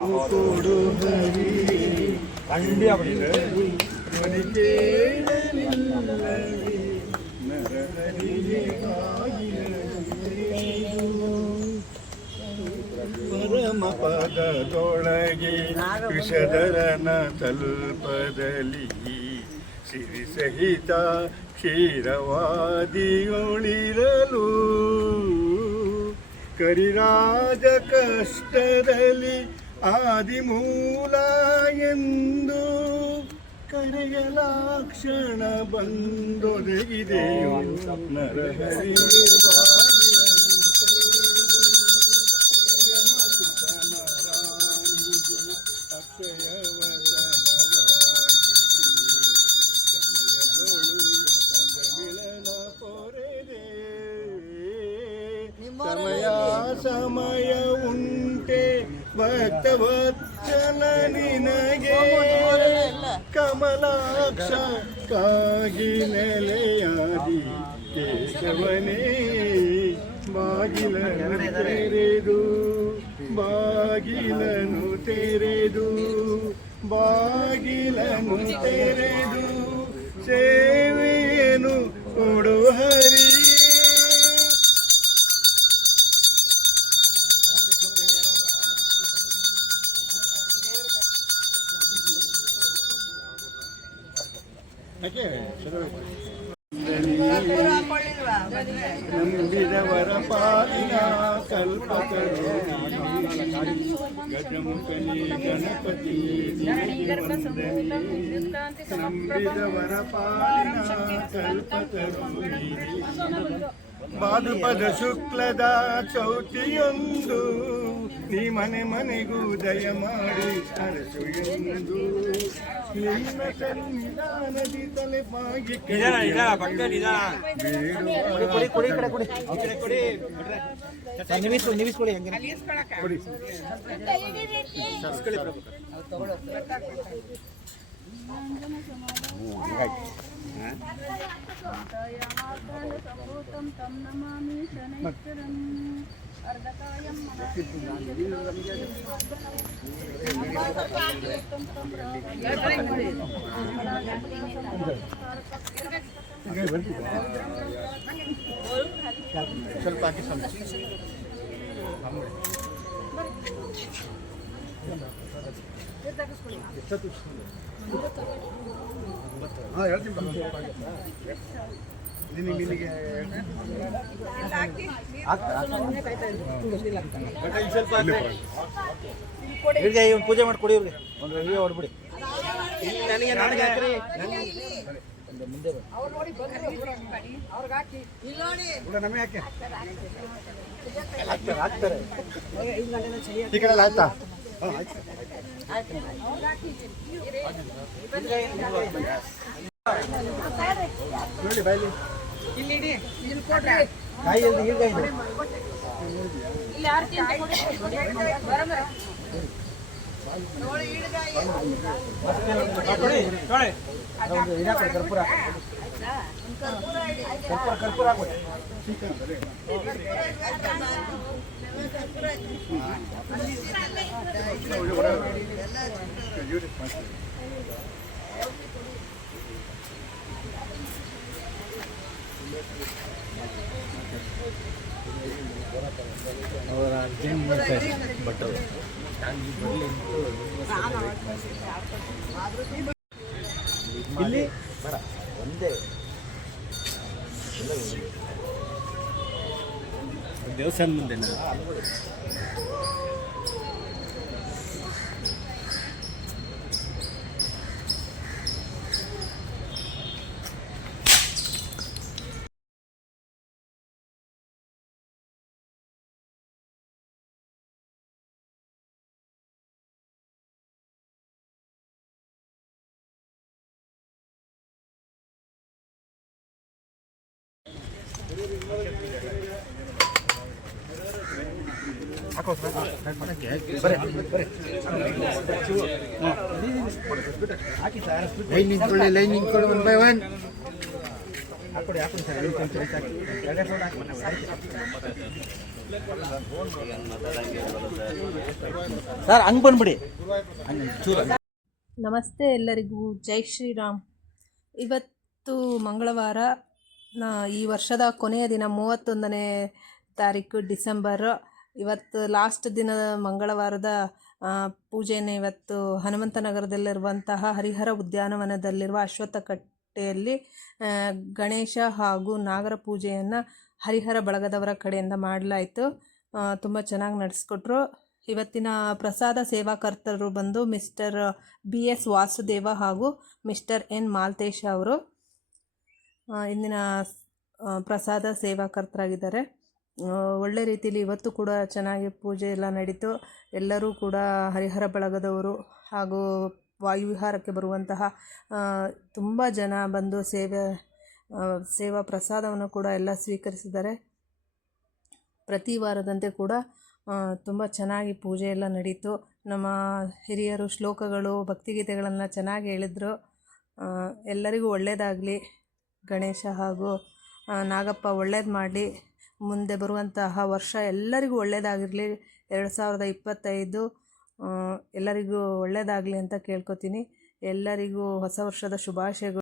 ಕೊಡು ಹರಿ ಅಂಡಿ அப்படிது ಪರಮ ಪದದೊಳಗೆ ವಿಷಧರನ ತಲ್ಪದಲ್ಲಿ ಸಿರಿ ಸಹಿತ ಕ್ಷೀರವಾದಿಯೊಳಿರಲು ಕರಿರಾಜ ಕಷ್ಟದಲ್ಲಿ ಆದಿಮೂಲ ಎಂದು ಕರೆಯಲಾಕ್ಷಣ ಬಂದೊದಗಿದೆಯೋ ನರಹರಿಗೆ ಸಮಯ ಉಂಟೆ ಭಕ್ತವತ್ಸಲ ನಿನಗೆ ಕಮಲಾಕ್ಷ ಕಾಗಿ ನೆಲೆಯಾದಿ ಕೇಶವನೇ ಬಾಗಿಲನು ತೆರೆದು ಬಾಗಿಲನು ತೆರೆದು ಬಾಗಿಲನು ತೆರೆದು ಸೇವೆಯನ್ನು ಕೊಡು ಹರಿ. ನಂಬಿದವರ ಪಾಲಿನ ಕಲ್ಪತರು ಗಜಮುಖನಿ ಗಣಪತಿ ನಂಬಿದವರ ಪಾಲಿನ ಕಲ್ಪತರು ಭಾದ್ರಪದ ಶುಕ್ಲದ ಚೌತಿಯೊಂದು ನೀ ಮನೆ ಮನೆಗೂ ದಯ ಮಾಡಿ ಅರಸು ಎಂದು ನಿನ್ನ ಸನ್ನಿಧಾನದಿ ತಲೆ ಬಾಗಿ ಸ್ವಲ್ಪ ಹಾಕಿ ಪೂಜೆ ಮಾಡಿ ಕೊಡಿ ಇವ್ರಿಗೆ ಒಂದು ರವಿಯ ಹೊಡ್ಬಿಡಿ ಮುಂದೆ ನಮಗೆ ಯಾಕೆ ಹಾಕ್ತಾರೆ ಈ ಕಡೆ ಆಯ್ತಾ ನೋಡಿ ಬಾಯ್ಲಿ ಕಾಯಿ ಕರ್ಪೂರ ಕರ್ಪೂರ ಅವರ ಅರ್ಜೆಂಟ್ ಮಾಡ್ತಾರೆ ಬಟ್ ಇಲ್ಲಿ ಬೇಡ ಒಂದೇ ದೇವಸ್ಥಾನ ಮುಂದೆನಾ ಲೈನ್ ನಿಂತ್ಕೊಳ್ಳಿ ಒನ್ ಬೈ ಒನ್ ಹಾಕೊಡಿ ಸರ್ ಸರ್ ಹಂಗೆ ಬಂದ್ಬಿಡಿ. ನಮಸ್ತೆ ಎಲ್ಲರಿಗೂ, ಜೈ ಶ್ರೀರಾಮ್. ಇವತ್ತು ಮಂಗಳವಾರ, ಈ ವರ್ಷದ ಕೊನೆಯ ದಿನ 31ನೇ ತಾರೀಕು ಡಿಸೆಂಬರ್. ಇವತ್ತು ಲಾಸ್ಟ್ ದಿನದ ಮಂಗಳವಾರದ ಪೂಜೆಯನ್ನು ಇವತ್ತು ಹನುಮಂತನಗರದಲ್ಲಿರುವಂತಹ ಹರಿಹರ ಉದ್ಯಾನವನದಲ್ಲಿರುವ ಅಶ್ವತ್ಥ ಕಟ್ಟೆಯಲ್ಲಿ ಗಣೇಶ ಹಾಗೂ ನಾಗರ ಪೂಜೆಯನ್ನು ಹರಿಹರ ಬಳಗದವರ ಕಡೆಯಿಂದ ಮಾಡಲಾಯಿತು. ತುಂಬ ಚೆನ್ನಾಗಿ ನಡೆಸ್ಕೊಟ್ರು. ಇವತ್ತಿನ ಪ್ರಸಾದ ಸೇವಾಕರ್ತರು ಬಂದು ಮಿಸ್ಟರ್ BS ವಾಸುದೇವ ಹಾಗೂ ಮಿಸ್ಟರ್ N ಮಾಲ್ತೇಶ ಅವರು ಇಂದಿನ ಪ್ರಸಾದ ಸೇವಾಕರ್ತರಾಗಿದ್ದಾರೆ. ಒಳ್ಳೆ ರೀತಿಯಲ್ಲಿ ಇವತ್ತು ಕೂಡ ಚೆನ್ನಾಗಿ ಪೂಜೆ ಎಲ್ಲ ನಡೀತು. ಎಲ್ಲರೂ ಕೂಡ ಹರಿಹರ ಬಳಗದವರು ಹಾಗೂ ವಾಯುವಿಹಾರಕ್ಕೆ ಬರುವಂತಹ ತುಂಬ ಜನ ಬಂದು ಸೇವಾ ಪ್ರಸಾದವನ್ನು ಕೂಡ ಎಲ್ಲ ಸ್ವೀಕರಿಸಿದ್ದಾರೆ. ಪ್ರತಿ ವಾರದಂತೆ ಕೂಡ ತುಂಬ ಚೆನ್ನಾಗಿ ಪೂಜೆ ಎಲ್ಲ ನಡೀತು. ನಮ್ಮ ಹಿರಿಯರು ಶ್ಲೋಕಗಳು, ಭಕ್ತಿಗೀತೆಗಳನ್ನು ಚೆನ್ನಾಗಿ ಹೇಳಿದರು. ಎಲ್ಲರಿಗೂ ಒಳ್ಳೆಯದಾಗಲಿ. ಗಣೇಶ ಹಾಗೂ ನಾಗಪ್ಪ ಒಳ್ಳೇದು ಮಾಡಲಿ. ಮುಂದೆ ಬರುವಂತಹ ವರ್ಷ ಎಲ್ಲರಿಗೂ ಒಳ್ಳೆಯದಾಗಿರಲಿ. 2025 ಎಲ್ಲರಿಗೂ ಒಳ್ಳೆಯದಾಗಲಿ ಅಂತ ಕೇಳ್ಕೊತೀನಿ. ಎಲ್ಲರಿಗೂ ಹೊಸ ವರ್ಷದ ಶುಭಾಶಯಗಳು.